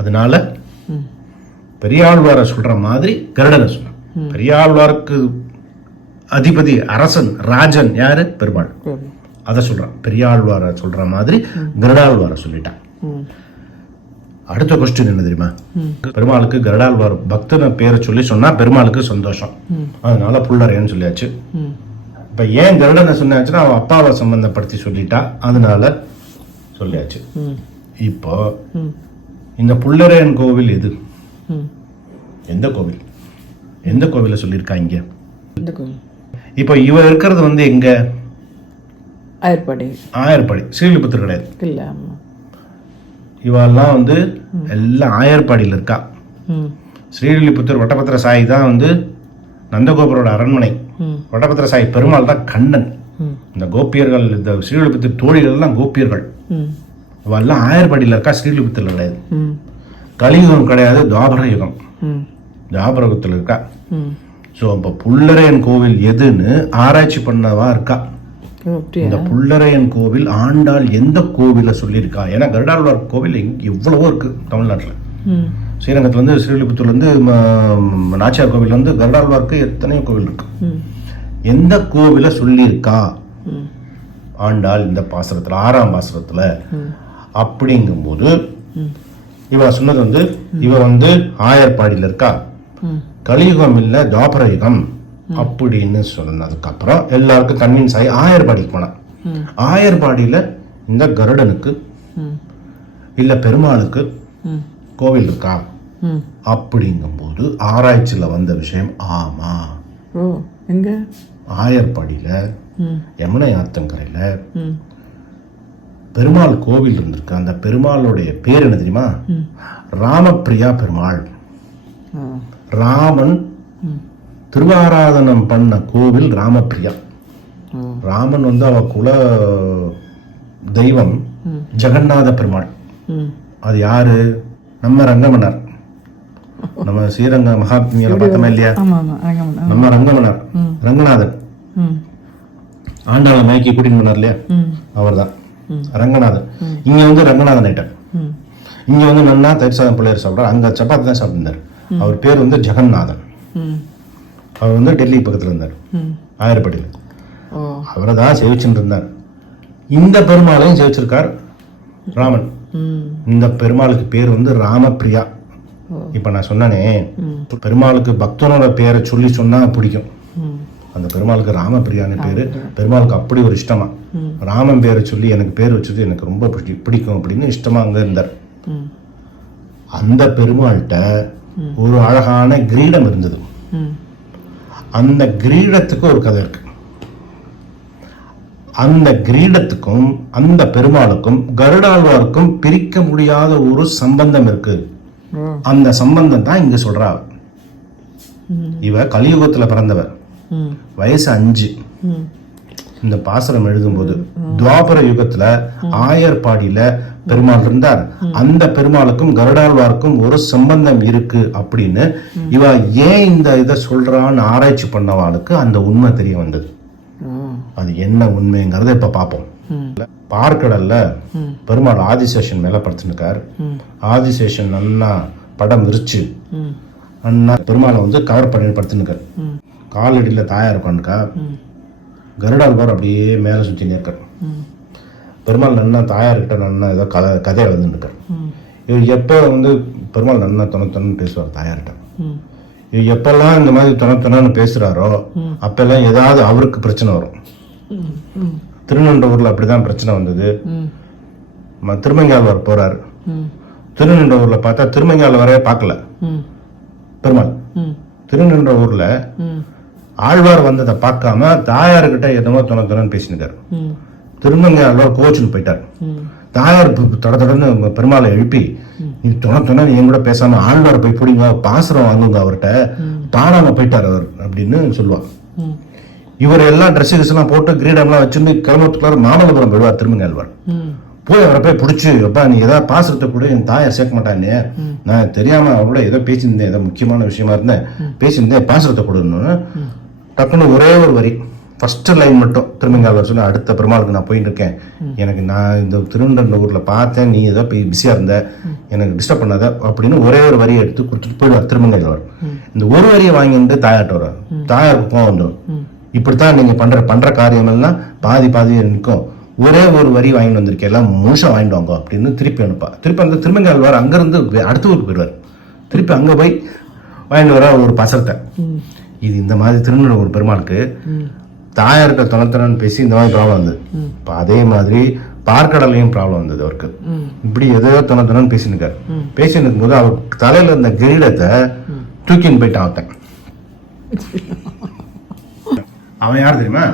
அதனால பெரியாழ்வாரை சொல்ற மாதிரி கருடனை சொல்ற. பெரியாழ்வாருக்கு அதிபதி, அரசன், ராஜன் யாரு? பெருமாள். அதை சொல்றான். பெரியாழ்வாரை சொல்ற மாதிரி கருடாழ்வாரை சொல்லிட்டான். அடுத்த கொஸ்டின் என்ன தெரியுமா? பெருமாளுக்கு கருடாழ்வார் பக்தனை பேரை சொல்லி சொன்னா பெருமாளுக்கு சந்தோஷம். அதனால புல்லரையன்னு சொல்லியாச்சு. இப்ப ஏன் கருடனை சொன்னாச்சுன்னா அவன் அப்பாவை சம்பந்தப்படுத்தி சொல்லிட்டா, அதனால சொல்லியாச்சு. இப்போ இந்த புல்லரையன் கோவில் எது? எந்த கோவில்? எந்த கோவில சொல்லியிருக்காங்க? இப்போ இவ இருக்கிறது வந்து எங்க? ஆயர்பாடி. ஆயர்பாடி, ஸ்ரீவில்லிபுத்தூர் கிடையாது. இவெல்லாம் வந்து எல்லாம் ஆயர்பாடியில் இருக்கா. ஸ்ரீவில்லிபுத்தூர் வட்டபத்திர சாயி தான் வந்து நந்தகோபுரோட அரண்மனை. வட்டபத்திர சாயி பெருமாள் தான் கண்ணன். இந்த கோபியர்கள், இந்த ஸ்ரீவில்லிபுத்தூர் தோழிகள் எல்லாம் கோபியர்கள். இவெல்லாம் ஆயர்பாடியில் இருக்கா, ஸ்ரீவில்லிபுத்தூர்ல கிடையாது. கலியுகம் கிடையாது, துவாபர யுகம். துவாபரகத்தில் இருக்கா. ஸோ இப்போ புல்லரையன் கோவில் எதுன்னு ஆராய்ச்சி பண்ணவா இருக்கா. இந்த புல்லரையன் கோவில் ஆண்டாள் எந்த கோவில சொல்லியிருக்கா? ஏன்னா கருடாழ்வார் கோவில் எவ்வளவோ இருக்கு தமிழ்நாட்டில். ஸ்ரீரங்கத்துல இருந்து, ஸ்ரீவில்லிபுத்தூர்ல இருந்து, நாச்சியார் கோவில் வந்து கருடாழ்வாருக்கு எத்தனையோ கோவில் இருக்கு. எந்த கோவில சொல்லியிருக்கா ஆண்டாள் இந்த பாசுரத்துல, 6ஆம் பாசுரத்துல? அப்படிங்கும்போது இவ சொன்னது வந்து, இவ வந்து ஆயர்பாடியில இருக்கா, கலியுகம் இல்ல துவாபர யுகம் அப்படின்னு சொன்னதுக்கு அப்புறம் எல்லாருக்கும் கன்வின்ஸ் ஆகி ஆயர்பாடிக்கு போனா. ஆயர்பாடியில இந்த கருடனுக்கு இல்ல பெருமாளுக்கு கோவில் இருக்கா அப்படிங்கும்போது ஆராய்ச்சியில வந்த விஷயம், ஆமா ஆயர்பாடியில யமுனை ஆத்தங்கரையில பெருமாள் கோவில் இருந்திருக்கு. அந்த பெருமாளுடைய பேர் என்ன தெரியுமா? ராமப்பிரியா பெருமாள். ராமன் திருவாராதனம் பண்ண கோவில் ராமப்பிரியா. ராமன் வந்து அவ குல தெய்வம் ஜெகநாத பெருமாள். அது யாரு? நம்ம ரங்கமன்னர். நம்ம ஸ்ரீரங்க மகாத்மியில பார்த்தோமா இல்லையா? நம்ம ரங்கமன்னர், ரங்கநாதன். ஆண்டாள மயக்கி கூட்டிட்டு போனார் இல்லையா? அவர் தான் ரங்கநாதன். இங்க வந்து ரங்கநாதன் ஐட்டம். இங்க வந்து நன்னா தயிர் சாதம் பிள்ளையார் சாப்பிட்றாரு, அங்க சப்பாத்தி தான் சாப்பிட்டுருந்தார். அவர் பேர் வந்து ஜெகநாதன். அவர் வந்து டெல்லி பக்கத்துல இருந்தார், ஆயிரப்பட்டியில். அவரை தான் சேவிச்சுட்டு இருந்தார். இந்த பெருமாளையும் சேவிச்சிருக்கார் ராமன். இந்த பெருமாளுக்கு பேர் வந்து ராமப்பிரியா. இப்ப நான் சொன்னனே, பெருமாளுக்கு பக்தனோட பேரை சொல்லி சொன்னா பிடிக்கும். அந்த பெருமாளுக்கு ராமப்பிரியான்னு பேரு. பெருமாளுக்கு அப்படி ஒரு இஷ்டமா, ராமன் பேரை சொல்லி எனக்கு பேர் வச்சது எனக்கு ரொம்ப பிடிக்கும் அப்படின்னு இஷ்டமா அங்க இருந்தார். அந்த பெருமாள்கிட்ட ஒரு அழகான கிரீடம் இருந்தது. அந்த கிரீடத்துக்கு ஒரு கதை இருக்கு. அந்த கிரீடத்துக்கும் அந்த பெருமாளுக்கும் கருடாழ்வாருக்கும் பிரிக்க முடியாத ஒரு சம்பந்தம் இருக்கு. அந்த சம்பந்தம் தான் இங்க சொல்றா. இவ கலியுகத்துல பிறந்தவர், வயசு 5. இந்த பாசுரம் எழுதும்போது துவாபர யுகத்துல ஆயர்பாடியில பெருமாள் இருந்தார். அந்த பெருமாளுக்கும் கருடாழ்வாருக்கும் ஒரு சம்பந்தம் இருக்கு அப்படின்னு இவ ஏன் இந்த இதை சொல்றான்னு ஆராய்ச்சி பண்ணவாளுக்கு அந்த உண்மை தெரிய வந்தது. அது என்ன உண்மைங்கிறத இப்ப பார்ப்போம். பார்க்கடல்ல பெருமாள் ஆதிசேஷன் மேல படுத்துருக்கார். ஆதிசேஷன் நன்னா படம் விரிச்சு நன்னா பெருமாளை வந்து கவர் பண்ணி படுத்துருக்கார். காலடியில தாயார் உட்காந்துக்கா, கருடாழ்வார் அப்படியே மேல சுத்தி நிற்கார். பெருமாள் நன்னா தாயார்கிட்ட நன்னா ஏதோ கதையை வந்துருக்கார். இவர் எப்ப வந்து பெருமாள் நன்னா தொணத்தொன்னு பேசுவார் தாயார்கிட்ட. இவர் எப்பெல்லாம் இந்த மாதிரி தொணத்தொன்னு பேசுறாரோ அப்பெல்லாம் ஏதாவது அவருக்கு பிரச்சனை வரும். திருநெண்டூர்ல அப்படிதான் பிரச்சனை வந்தது. திருமங்காழ்வார் போறார். திருநெண்டூர்ல பார்த்தா திருமங்காழ்வாரே பார்க்கல பெருமாள். திருநெண்டூர்ல ஆழ்வார் வந்ததை பார்க்காம தாயார்கிட்ட எதோ தொணத்தொன்னு பேசினார். திருமங்காழ்வார் கோச்சுன்னு போயிட்டார். தாயார் தொடர்ந்து பெருமாளை எழுப்பி, நீ தொணத்தொன்னு என் கூட பேசாம ஆழ்வார் போய் பிடிங்க, பாசுரம் வாங்குங்க அவர்கிட்ட, பாடாம போயிட்டார் அவர் அப்படின்னு சொல்லுவாங்க. இவர் எல்லாம் ட்ரெஸ் எல்லாம் போட்டு கிரீடம்லாம் வச்சுட்டு கிளம்புறதுக்குள்ளார மாமல்லபுரம் போயிடுவார் திருமங்காழ்வார். போய் அவரை போய் பிடிச்சி, எப்பா நீ ஏதாவது பாசுரத்தை கூட என் தாயார் சேர்க்க மாட்டானே, நான் தெரியாம அவரோட ஏதோ பேசியிருந்தேன், ஏதோ முக்கியமான விஷயமா இருந்தேன் பேசியிருந்தேன், பாசுரத்தை கொடுன்னு டக்குன்னு ஒரே ஒரு வரி, ஃபர்ஸ்ட் லைன் மட்டும் திருமங்காழ்வார் சொல்லி, அடுத்த பெருமாளுக்கு நான் போயிட்டு இருக்கேன், எனக்கு நான் இந்த திருநெண்டூர்ல பார்த்தேன், நீ ஏதோ பிஸியா இருந்த, எனக்கு டிஸ்டர்ப் பண்ணாத அப்படின்னு ஒரே ஒரு வரியை எடுத்து கொடுத்துட்டு போயிடுவார் திருமங்காழ்வார். இந்த ஒரு வரியை வாங்கிட்டு தாயார்ட்ட வருவார். தாயாருக்கு கோவம் வந்துடும். இப்படித்தான் நீங்க பண்ற காரியம் எல்லாம் பாதி நிற்கும், ஒரே ஒரு வரி வாங்கிட்டு வந்திருக்கேன், எல்லாம் முழுசா வாங்கிட்டு வாங்க அப்படின்னு திருப்பி அனுப்பா. திருப்பி அந்த திருமங்காழ்வார் அங்க இருந்து அடுத்த ஊருக்கு போயிடுவார். திருப்பி அங்க போய் வாங்கிட்டு வர ஒரு பாசரத்தை. இது இந்த மாதிரி திருநெல்வேலி பெருமாளுக்கு தாயார்கிட்ட தொணத்தனன்னு பேசி இந்த மாதிரி ப்ராப்ளம் வந்தது. இப்போ அதே மாதிரி பார்க்கடலையும் ப்ராப்ளம் வந்தது அவருக்கு. இப்படி எதோ தொணத்தனன்னு பேசினுக்காரு. பேசின்னு இருக்கும்போது அவர் தலையில இருந்த கிரீடத்தை தூக்கின்னு போயிட்டான் அவன். அவன் யார் தெரியுமா?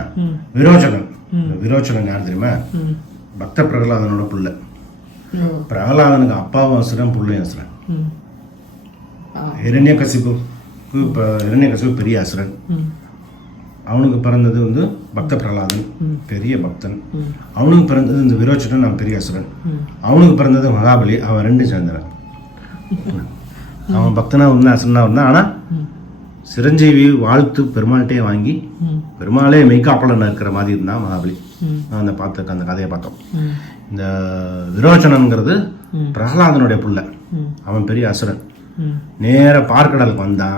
விரோச்சகன். விரோச்சகன் யார் தெரியுமா? பக்த பிரகலாதனோட புள்ள. பிரகலாதனுக்கு அப்பாவும் அசுரன், புள்ளையும் அசுரன். இரண்யகசிபு பெரிய அசுரன். அவனுக்கு பிறந்தது வந்து பக்த பிரகலாதன், பெரிய பக்தன். அவனுக்கு பிறந்தது இந்த விரோச்சகன், நான் பெரிய அசுரன். அவனுக்கு பிறந்தது மகாபலி, அவன் 2 சேர்ந்தவன். அவன் பக்தனா இருந்தான், அசுரனா இருந்தான். ஆனா சிரஞ்சீவி வாழ்த்து பெருமாள்கிட்டே வாங்கி பெருமாளே மெய்காப்பலன் இருக்கிற மாதிரி இருந்தான் மகாபலி. அந்த கதையை பார்த்தோம். இந்த விரோச்சனங்கிறது பிரகலாதனுடைய புள்ள, அவன் பெரிய அசுரன். நேர பார்க்கடலுக்கு வந்தா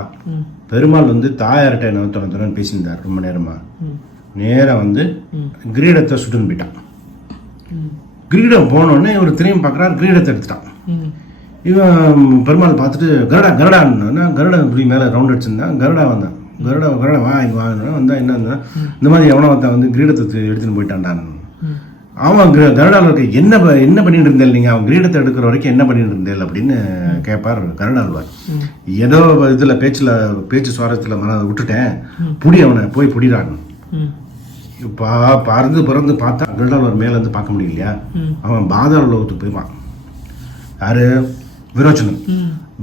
பெருமாள் வந்து தாயார்கிட்ட என்ன தொணத்தொன்னு பேசியிருந்தார் ரொம்ப நேரமா. நேர வந்து கிரீடத்தை சுட்டுன்னு போயிட்டான். கிரீடம் போனோடனே இவர் திரும்பி பார்க்குறாரு, கிரீடத்தை எடுத்துட்டான். இவன் பெருமாள் பார்த்துட்டு கருடான்னு கருடா இப்படி மேலே ரவுண்ட் அடிச்சிருந்தான். கருடா வந்தான். கருடா வாங்கினா வந்தா என்ன இந்த மாதிரி எவனோ வந்தான் வந்து கிரீடத்தை எடுத்துன்னு போயிட்டான்டான். அவன் கருடால் இருக்க என்ன பண்ணிட்டு இருந்தேன் நீங்க, அவன் கிரீடத்தை எடுக்கிற வரைக்கும் என்ன பண்ணிட்டு இருந்தேன் அப்படின்னு கேட்பார் கருடாழ்வார். ஏதோ இதுல பேச்சு சுவாரஸ்யத்துல விட்டுட்டேன், புடி அவனை போய் புடிடான்னு. பிறந்து பார்த்தா கருடாழ்வார் மேல இருந்து பார்க்க முடியலையா, அவன் பாதாள லோகத்துக்கு போயிடுவான். யாரு? விரோச்சனன்.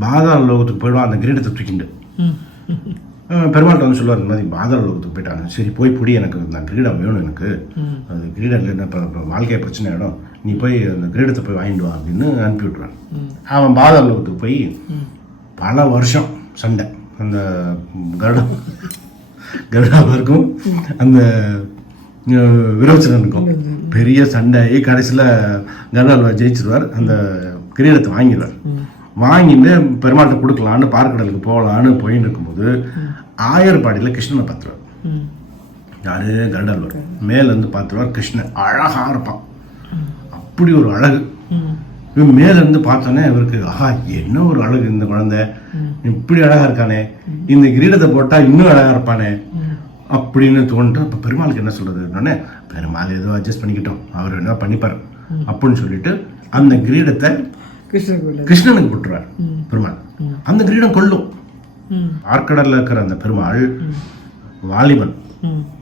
பாதாள லோகத்துக்கு போயிடுவான் அந்த கிரீடத்தை தூக்கிண்டு. பெருமாள்கிட்ட வந்து சொல்லுவார், இந்த மாதிரி பாதாள லோகத்துக்கு போயிட்டாங்க. சரி போய் புடி, எனக்கு நான் கிரீடம் வேணும், எனக்கு அது கிரீடம் இல்லைன்னா இப்போ வாழ்க்கையை பிரச்சனை ஆகிடும், நீ போய் அந்த கிரீடத்தை போய் வாங்கிட்டு வா அப்படின்னு அனுப்பி விட்றான். அவன் பாதாள லோகத்துக்கு போய் பல வருஷம் சண்டை. அந்த கருடாவிற்கும் அந்த விரோச்சனனுக்கும் பெரிய சண்டை. கடைசியில் கருடாழ்வார் ஜெயிச்சிருவார். அந்த கிரீடத்தை வாங்கிடுவார். வாங்கிட்டு பெருமாள்கிட்ட கொடுக்கலான்னு பார்க்கடலுக்கு போகலான்னு போயின்னு இருக்கும்போது ஆயர்பாடியில் கிருஷ்ணனை பார்த்துருவார். யாரு? கருடாழ்வார். மேலேருந்து பார்த்துருவார். கிருஷ்ணன் அழகா இருப்பான், அப்படி ஒரு அழகு. மேலேருந்து பார்த்தோன்னே இவருக்கு ஆஹா என்ன ஒரு அழகு, இந்த குழந்தை இப்படி அழகா இருக்கானே, இந்த கிரீடத்தை போட்டா இன்னும் அழகா இருப்பானே அப்படின்னு தோன்ட்டு. இப்போ பெருமாளுக்கு என்ன சொல்றது? பெருமாள் ஏதோ அட்ஜஸ்ட் பண்ணிக்கிட்டோம், அவர் என்ன பண்ணிப்பார் அப்படின்னு சொல்லிட்டு அந்த கிரீடத்தை கிருஷ்ணனுக்கு போட்டுருவார் பெருமாள். அந்த கிரீடம் கொள்ளும். ஆற்கடல்ல இருக்கிற அந்த பெருமாள் வாலிபன்,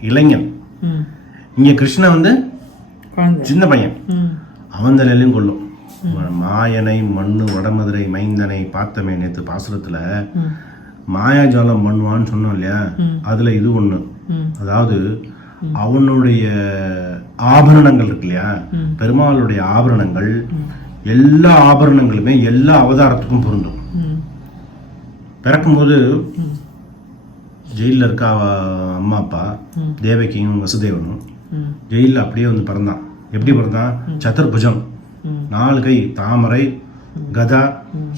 இளைஞன். இங்க கிருஷ்ணன் வந்து சின்ன பையன், அவன் தலையிலையும் கொள்ளும். மாயனை மண்ணு வடமதுரை மைந்தனை பார்த்தமே நேத்து பாசுரத்துல மாயாஜாலம் பண்ணுவான்னு சொன்னோம் இல்லையா, அதுல இது ஒண்ணு. அதாவது அவனுடைய ஆபரணங்கள் இருக்கு இல்லையா, பெருமாளுடைய ஆபரணங்கள், எல்லா ஆபரணங்களுமே எல்லா அவதாரத்துக்கும் பொருந்தும். பிறக்கும்போது ஜெயிலில் இருக்க அம்மா அப்பா தேவகியும் வசுதேவனும் ஜெயிலில் அப்படியே வந்து பிறந்தான். எப்படி பிறந்தான்? சதுர்புஜம், 4 கை, தாமரை, கதா,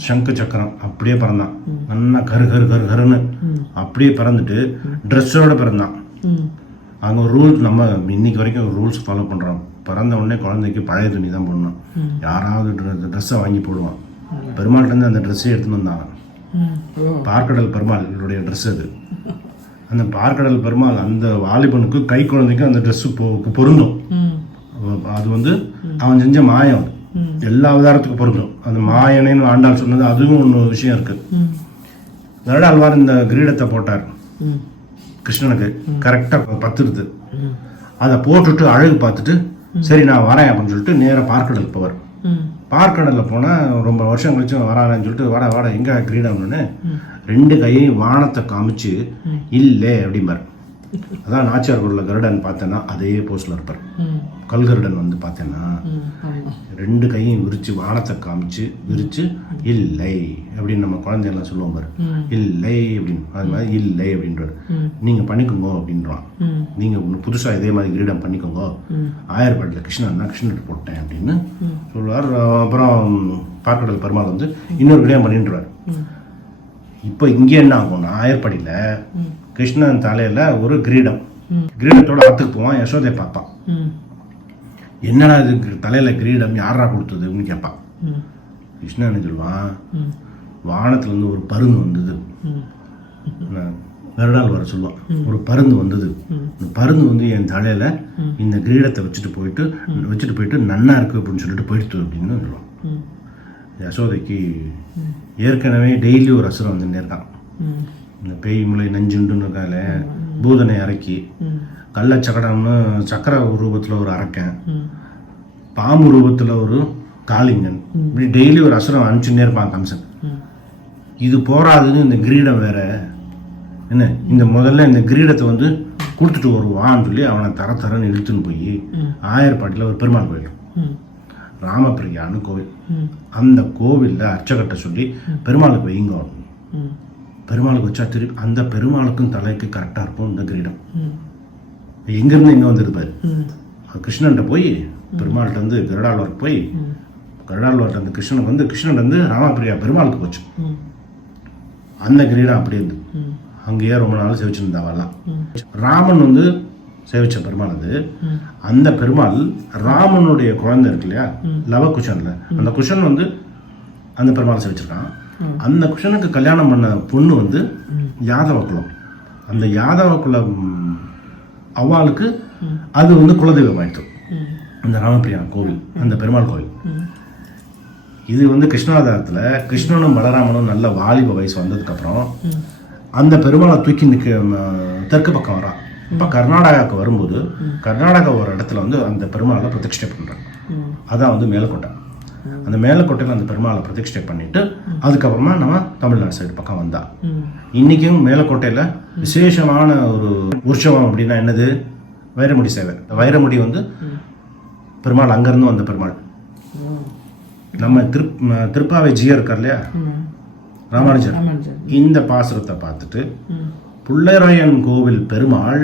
சங்கு சக்கரம், அப்படியே பிறந்தான். நல்லா கரு கரு கரு கருன்னு அப்படியே பிறந்துட்டு ட்ரெஸ்ஸோட பிறந்தான். அங்கே ஒரு ரூல்ஸ், நம்ம இன்னைக்கு வரைக்கும் ஒரு ரூல்ஸ் ஃபாலோ பண்ணுறோம். பிறந்த உடனே குழந்தைக்கு பழைய துணி தான் போடணும். யாராவது ட்ரெஸ்ஸை வாங்கி போடுவான். பெருமாள்கிட்டருந்து அந்த ட்ரெஸ்ஸே எடுத்துன்னு வந்தாங்க. பார்க்கடல் பெருமாளுடைய ட்ரெஸ் அது. அந்த பார்க்கடல் பெருமாள் அந்த வாலிபனுக்கு கை குழந்தைக்கும் அந்த ட்ரெஸ்ஸு பொருந்தும். அது வந்து அவன் செஞ்ச மாயம், எல்லா அவதாரத்துக்கும் பொருந்தும். அந்த மாயனேன்னு ஆண்டாள் சொன்னது அதுவும் ஒன்று விஷயம் இருக்கு. கருடாழ்வார் இந்த கிரீடத்தை போட்டார் கிருஷ்ணனுக்கு, கரெக்டாக பத்துருது. அதை போட்டுட்டு அழகு பார்த்துட்டு சரி நான் வரேன் அப்படின்னு சொல்லிட்டு நேராக பார்க்கடல் போவார். பார்க்கடலில் போனால் ரொம்ப வருஷம் கழிச்சு வரான்னு சொல்லிட்டு வாடா எங்கே கிரீடம்னு 2 கையையும் வானத்தை காமிச்சு இல்லை அப்படிம்பார். அதான் நாச்சியார் குரலில் கருடன் பார்த்தேன்னா அதே போஸ்டில் இருப்பார். கல்கருடன் வந்து பார்த்தேன்னா 2 கையும் விரிச்சு வானத்தை காமிச்சு விரிச்சு இல்லை அப்படின்னு நம்ம குழந்தையெல்லாம் சொல்லுவோம் பாரு, இல்லை அப்படின்னு. அது மாதிரி இல்லை அப்படின்றாரு. நீங்கள் பண்ணிக்கோங்க அப்படின்றான். நீங்கள் ஒன்று புதுசாக இதே மாதிரி கிரீடம் பண்ணிக்கோங்க, ஆயர்பாடியில் கிருஷ்ணன் போட்டேன் அப்படின்னு சொல்லுவார். அப்புறம் பார்க்கடல் பெருமாள் வந்து இன்னொரு கிரீடம் பண்ணிட்டுருவார். இப்போ இங்கே என்ன ஆகும்னா, ஆயர்பாடியில் கிருஷ்ணன் தலையில ஒரு கிரீடம், கிரீடத்தோட ஆத்துக்கு போவான். யசோதை பார்ப்பான், என்னடா இது தலையில கிரீடம் யாரா கொடுத்தது அப்படின்னு கேட்பான். கிருஷ்ணன் என்ன சொல்லுவான், வானத்துல இருந்து ஒரு பருந்து வந்தது. கருடால் வர சொல்லுவான், ஒரு பருந்து வந்தது. இந்த பருந்து வந்து என் தலையில இந்த கிரீடத்தை வச்சுட்டு போயிட்டு நன்னா இருக்கு அப்படின்னு சொல்லிட்டு போயிடுத்து அப்படின்னு சொல்லுவான். யசோதைக்கு ஏற்கனவே டெய்லி ஒரு அசுரம் வந்துட்டே இருக்கான். இந்த பேய் முளை நஞ்சுண்டுன்னு இருக்கால, பூதனை அரக்கி, கள்ளச்சக்கடம்னு சக்கர ரூபத்தில் ஒரு அரக்கன், பாம்பு ரூபத்தில் ஒரு காளிங்கன், இப்படி டெய்லி ஒரு அசுரம் அனுப்பிச்சுன்னே இருப்பான் கம்சன். இது போராதுன்னு இந்த கிரீடம் வேற என்ன, இந்த முதல்ல இந்த கிரீடத்தை வந்து கொடுத்துட்டு வருவான்னு சொல்லி அவனை தரன்னு இழுத்துன்னு போய் ஆயர்பாட்டில் ஒரு பெருமாள் கோயில், ராமபிரியான்னு கோவில். அந்த கோவிலில் அர்ச்சகட்ட சொல்லி பெருமாளுக்கு வைங்க. பெருமாளுக்கு வச்சா திருப்பி அந்த பெருமாளுக்கும் தலைக்கு கரெக்டாக இருக்கும் இந்த கிரீடம். எங்கேருந்து எங்கே வந்துருது பாரு. கிருஷ்ணன்ட்ட போய் பெருமாள்கிட்ட வந்து கருடாழ்வார் போய் கருடாழ்வார்ட்ட அந்த கிருஷ்ணனுக்கு வந்து கிருஷ்ணன் வந்து ராமபிரியா பெருமாளுக்கு போச்சு. அந்த கிரீடம் அப்படியே இருந்து அங்கேயே ரொம்ப நாள் சேவிச்சுருந்தாவெல்லாம். ராமன் வந்து சேவிச்ச பெருமாள் அது. அந்த பெருமாள் ராமனுடைய குழந்தை இருக்கு இல்லையா, லவ குஷன்ல, அந்த குஷன் வந்து அந்த பெருமாள் சேவிச்சிருக்கான். அந்த குஷனுக்கு கல்யாணம் பண்ண பொண்ணு வந்து யாதவ குலம். அந்த யாதவ குலம் அவளுக்கு அது வந்து குலதெய்வம் ஆயிடுச்சு அந்த ராமபிரியா கோவில், அந்த பெருமாள் கோவில். இது வந்து கிருஷ்ணாவதாரத்துல கிருஷ்ணனும் பலராமனும் நல்ல வாலிப வயசு வந்ததுக்கு அப்புறம் அந்த பெருமாளை தூக்கி தெற்கு பக்கம் வரா. இப்போ கர்நாடகாவுக்கு வரும்போது கர்நாடகா ஒரு இடத்துல வந்து அந்த பெருமாளை பிரதிஷ்டை பண்றாங்க. அதான் வந்து மேலக்கோட்டை. அந்த மேலக்கோட்டையில் அந்த பெருமாளை பிரதிஷ்டை பண்ணிட்டு அதுக்கப்புறமா நம்ம தமிழ்நாடு சைடு பக்கம் வந்தா. இன்னைக்கும் மேலக்கோட்டையில் விசேஷமான ஒரு உற்சவம் அப்படின்னா என்னது, வைரமுடி சேவை. வைரமுடி வந்து பெருமாள் அங்கேருந்து வந்த பெருமாள். நம்ம திருப்பாவை ஜியர் இருக்கார் இல்லையா, ராமானுஜர், இந்த பாசுரத்தை பார்த்துட்டு புள்ளைராயன் கோவில் பெருமாள்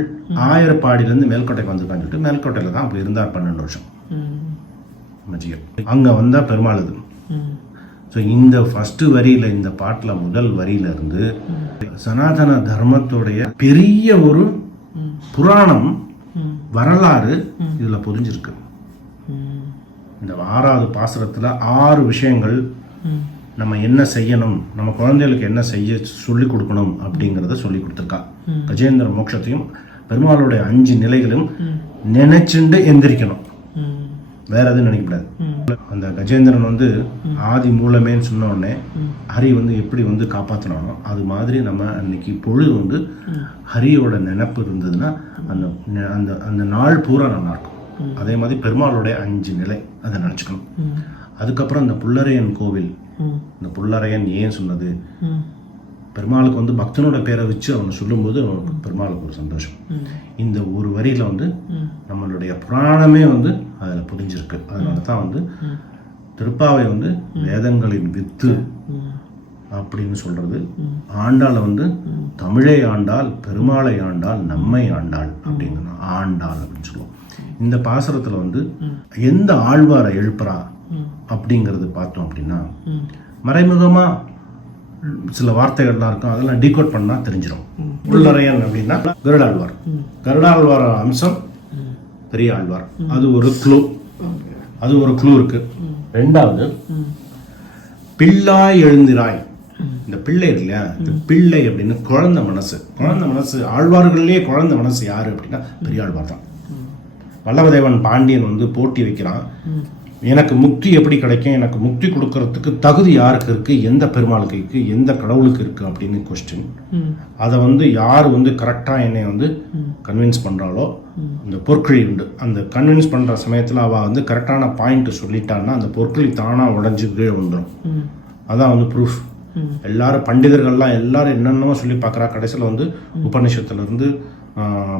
ஆயர்பாடியிலேருந்து மேல்கோட்டைக்கு வந்திருக்கான்னு சொல்லிட்டு மேல்கோட்டையில் தான் அப்படி இருந்தார் 12 வருஷம். அங்கே வந்தால் பெருமாள் இது. ஸோ இந்த ஃபர்ஸ்ட் வரியில இந்த பாட்டுல முதல் வரியில இருந்து சனாதன தர்மத்துடைய பெரிய ஒரு புராணம் வரலாறு இதுல புரிஞ்சிருக்கு. இந்த 6வது பாசுரத்துல 6 விஷயங்கள் நம்ம என்ன செய்யணும், நம்ம குழந்தைகளுக்கு என்ன செய்ய சொல்லி கொடுக்கணும் அப்படிங்கிறத சொல்லி கொடுத்துருக்கா. கஜேந்திர மோட்சத்தையும் பெருமாளுடைய 5 நிலைகளும் நினைச்சுண்டு எந்திரிக்கணும், வேற எதுவும் நினைக்கக்கூடாது. அந்த கஜேந்திரன் வந்து ஆதி மூலமேன்னு சொன்ன உடனே ஹரி வந்து எப்படி வந்து காப்பாற்றினானோ அது மாதிரி நம்ம அன்னைக்கு பொழுது வந்து ஹரியோட நினைப்பு இருந்ததுன்னா அந்த அந்த அந்த நாள் பூரா நல்லா இருக்கும். அதே மாதிரி பெருமாளுடைய 5 நிலை அதை நினச்சிக்கணும். அதுக்கப்புறம் இந்த புல்லரையன் கோவில், இந்த புல்லரையன் ஏன் சொன்னது, பெருமாளுக்கு வந்து பக்தனோட பேரை வச்சு அவனை சொல்லும்போது அவனுக்கு பெருமாளுக்கு ஒரு சந்தோஷம். இந்த ஒரு வரியில வந்து நம்மளுடைய புராணமே வந்து அதில் புரிஞ்சிருக்கு. அதனால தான் வந்து திருப்பாவை வந்து வேதங்களின் வித்து அப்படின்னு சொல்றது. ஆண்டாளை வந்து தமிழை ஆண்டாள், பெருமாளை ஆண்டாள், நம்மை ஆண்டாள் அப்படிங்கிற ஆண்டாள் அப்படின்னு சொல்லுவோம். இந்த பாசுரத்துல வந்து எந்த ஆழ்வாரை எழுப்புறா அப்படிங்கிறது பார்த்தோம் அப்படின்னா மறைமுகமா சில வார்த்தைகள்லாம் இருக்கும், அதெல்லாம் டீகோட் பண்ணா தெரிஞ்சிடும். புல்லரையன் அப்படின்னா கருடாழ்வார், கருடாழ்வார் அம்சம் பெரிய ஆழ்வார், அது ஒரு க்ளூ இருக்கு. 2வது பிள்ளாய் எழுந்திராய், இந்த பிள்ளை இருக்கு இல்லையா, இந்த பிள்ளை அப்படின்னு குழந்தை மனசு ஆழ்வார்கள்லயே குழந்தை மனசு யாரு அப்படின்னா பெரிய ஆழ்வார் தான். வல்லவதேவன் பாண்டியன் வந்து போட்டி வைக்கிறான், எனக்கு முக்தி எப்படி கிடைக்கும், எனக்கு முக்தி கொடுக்கறதுக்கு தகுதி யாருக்கு இருக்கு, எந்த பெருமாளுக்கு இருக்கு, எந்த கடவுளுக்கு இருக்கு அப்படின்னு கொஸ்டின். அதை வந்து யார் வந்து கரெக்டா என்னை வந்து கன்வின்ஸ் பண்றாளோ, அந்த பொற்கிழி உண்டு, அந்த கன்வின்ஸ் பண்ற சமயத்துல அவ வந்து கரெக்டான பாயிண்ட் சொல்லிட்டான்னா அந்த பொற்கிழி தானா உடஞ்சு கீழே வந்துடும். அதான் வந்து ப்ரூஃப். எல்லாரும் பண்டிதர்கள்லாம் எல்லாரும் என்னென்னமோ சொல்லி பார்க்குறா, கடைசியில் வந்து உபநிஷத்துல இருந்து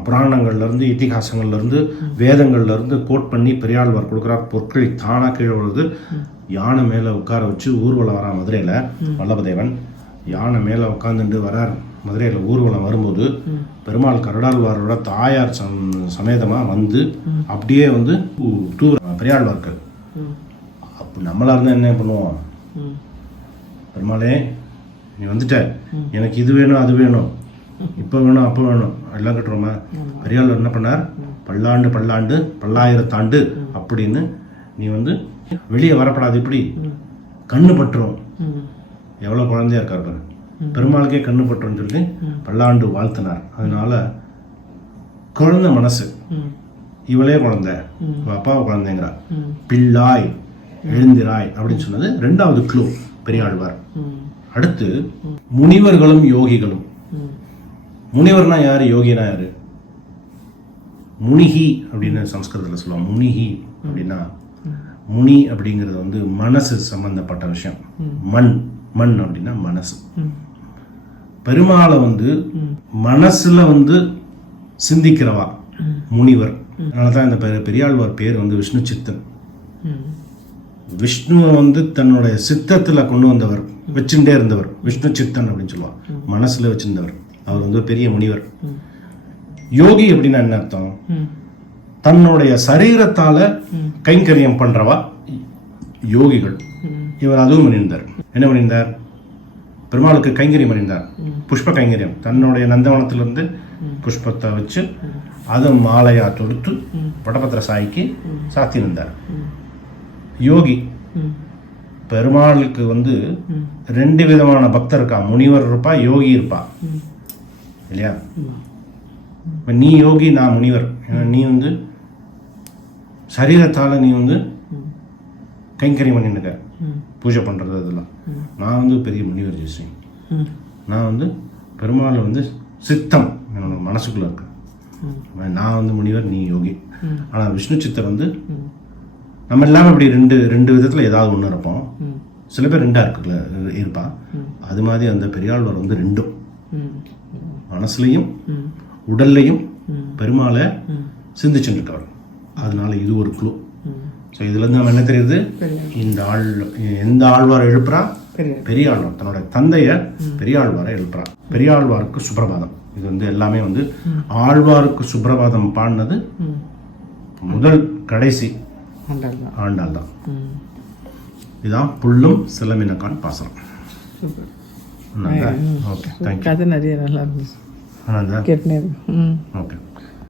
புராணங்கள்ல இருந்து இதிகாசங்கள்ல இருந்து வேதங்கள்ல இருந்து கோட் பண்ணி பெரியாழ்வார் கொடுக்குறார். பொற்கிழி தானா கீழே வருது. யானை மேல உட்கார வச்சு ஊர்வலம் வரா மதுரையில, வல்லபதேவன் யானை மேல உட்காந்துட்டு வரார். மதுரையில ஊர்வலம் வரும்போது பெருமாள் கருடாழ்வாரோட தாயார் சமேதமா வந்து அப்படியே வந்து பெரியாழ்வாருக்கு. அப்ப நம்மளா இருந்தா என்ன பண்ணுவோம், பெருமாளே நீ வந்துட்ட, எனக்கு இது வேணும் அது வேணும், இப்போ வேணும் அப்போ வேணும் எல்லாம் கட்டுறோமா. பெரியாள் என்ன பண்ணார், பல்லாண்டு பல்லாயிரத்தாண்டு அப்படின்னு நீ வந்து வெளியே வரப்படாது, இப்படி கண்ணு பட்டுரும். எவ்வளோ குழந்தையா இருக்கார் பாரு, பெருமாளுக்கே கண்ணு பட்டுருன்னு சொல்லி பல்லாண்டு வாழ்த்தினார். அதனால குழந்தை மனசு, இவளே குழந்தை, அப்பாவை குழந்தைங்கிறா. பிள்ளாய் எழுந்திராய் அப்படின்னு சொன்னது 2வது க்ளூ பெரியாழ்வார். அடுத்து முனிவர்களும் யோகிகளும். முனிவர்னா யாரு, யோகினா யாரு? முனிகி அப்படின்னு சம்ஸ்கிருதத்தில் சொல்லுவாங்க. முனிகி அப்படின்னா முனி அப்படிங்கிறது வந்து மனசு சம்பந்தப்பட்ட விஷயம். மண் அப்படின்னா மனசு. பெருமாளை வந்து மனசுல வந்து சிந்திக்கிறவா முனிவர். அதனாலதான் இந்த பெரியாழ்வார் பேர் வந்து விஷ்ணு சித்தன். விஷ்ணுவை வந்து தன்னுடைய சித்தத்துல கொண்டு வந்தவர், வச்சுட்டே இருந்தவர், விஷ்ணு சித்தன் அப்படின்னு சொல்லுவார். மனசுல வச்சிருந்தவர், அவர் வந்து பெரிய முனிவர். யோகி அப்படின்னா என்ன அர்த்தம், தன்னுடைய சரீரத்தால கைங்கரியம் பண்றவா யோகிகள். இவர் அதுவும் பண்ணியிருந்தார். என்ன பண்ணியிருந்தார், பெருமாளுக்கு கைங்கரியம் பண்ணியிருந்தார், புஷ்ப கைங்கரியம். தன்னுடைய நந்தவனத்திலிருந்து புஷ்பத்தை வச்சு அதை மாலையா தொடுத்து படபத்திர சாய்க்கு சாத்தியிருந்தார். யோகி. பெருமாளுக்கு வந்து 2 விதமான பக்தர் இருக்கா, முனிவர் இருப்பா, யோகி இருப்பா இல்லையா. நீ யோகி, நான் முனிவர். நீ வந்து சரீரத்தால நீ வந்து கைங்கரியம் பண்ணிருக்க, பூஜை பண்றது அதெல்லாம். நான் வந்து பெரிய முனிவர் ஜெயஸ்ரீ. நான் வந்து பெருமாள் வந்து சித்தம் என்னோட மனசுக்குள்ள இருக்கு. நான் வந்து முனிவர், நீ யோகி. ஆனா விஷ்ணு சித்தர் வந்து நம்ம எல்லாமே அப்படி ரெண்டு விதத்துல ஏதாவது ஒண்ணு இருப்போம். சில பேர் 2ஆ இருப்பா. அது மாதிரி அந்த பெரியாழ்வார் வந்து 2ம், மனசுலையும் உடல்லையும் பெருமாளை சிந்திச்சுட்டு இருக்காரு. அதனால இது ஒரு க்ளூ. ஸோ இதுல இருந்து நம்ம என்ன தெரியுது, எந்த ஆழ்வாரை எழுப்புறா, பெரியாழ்வார் தன்னோட தந்தைய பெரியாழ்வாரை எழுப்புறா. பெரியாழ்வாருக்கு சுப்ரபாதம். இது வந்து எல்லாமே வந்து ஆழ்வாருக்கு சுப்ரபாதம் பாடினது முதல் கடைசி ஆண்டாள் தான். இதான் புல்லும் சிலமினக்கான் பாசுரம். Okay, thank you. கதை நிறைய நல்லா இருந்துச்சு ஆனந்தா. கேட்டுனே இருக்கு. ஓகே.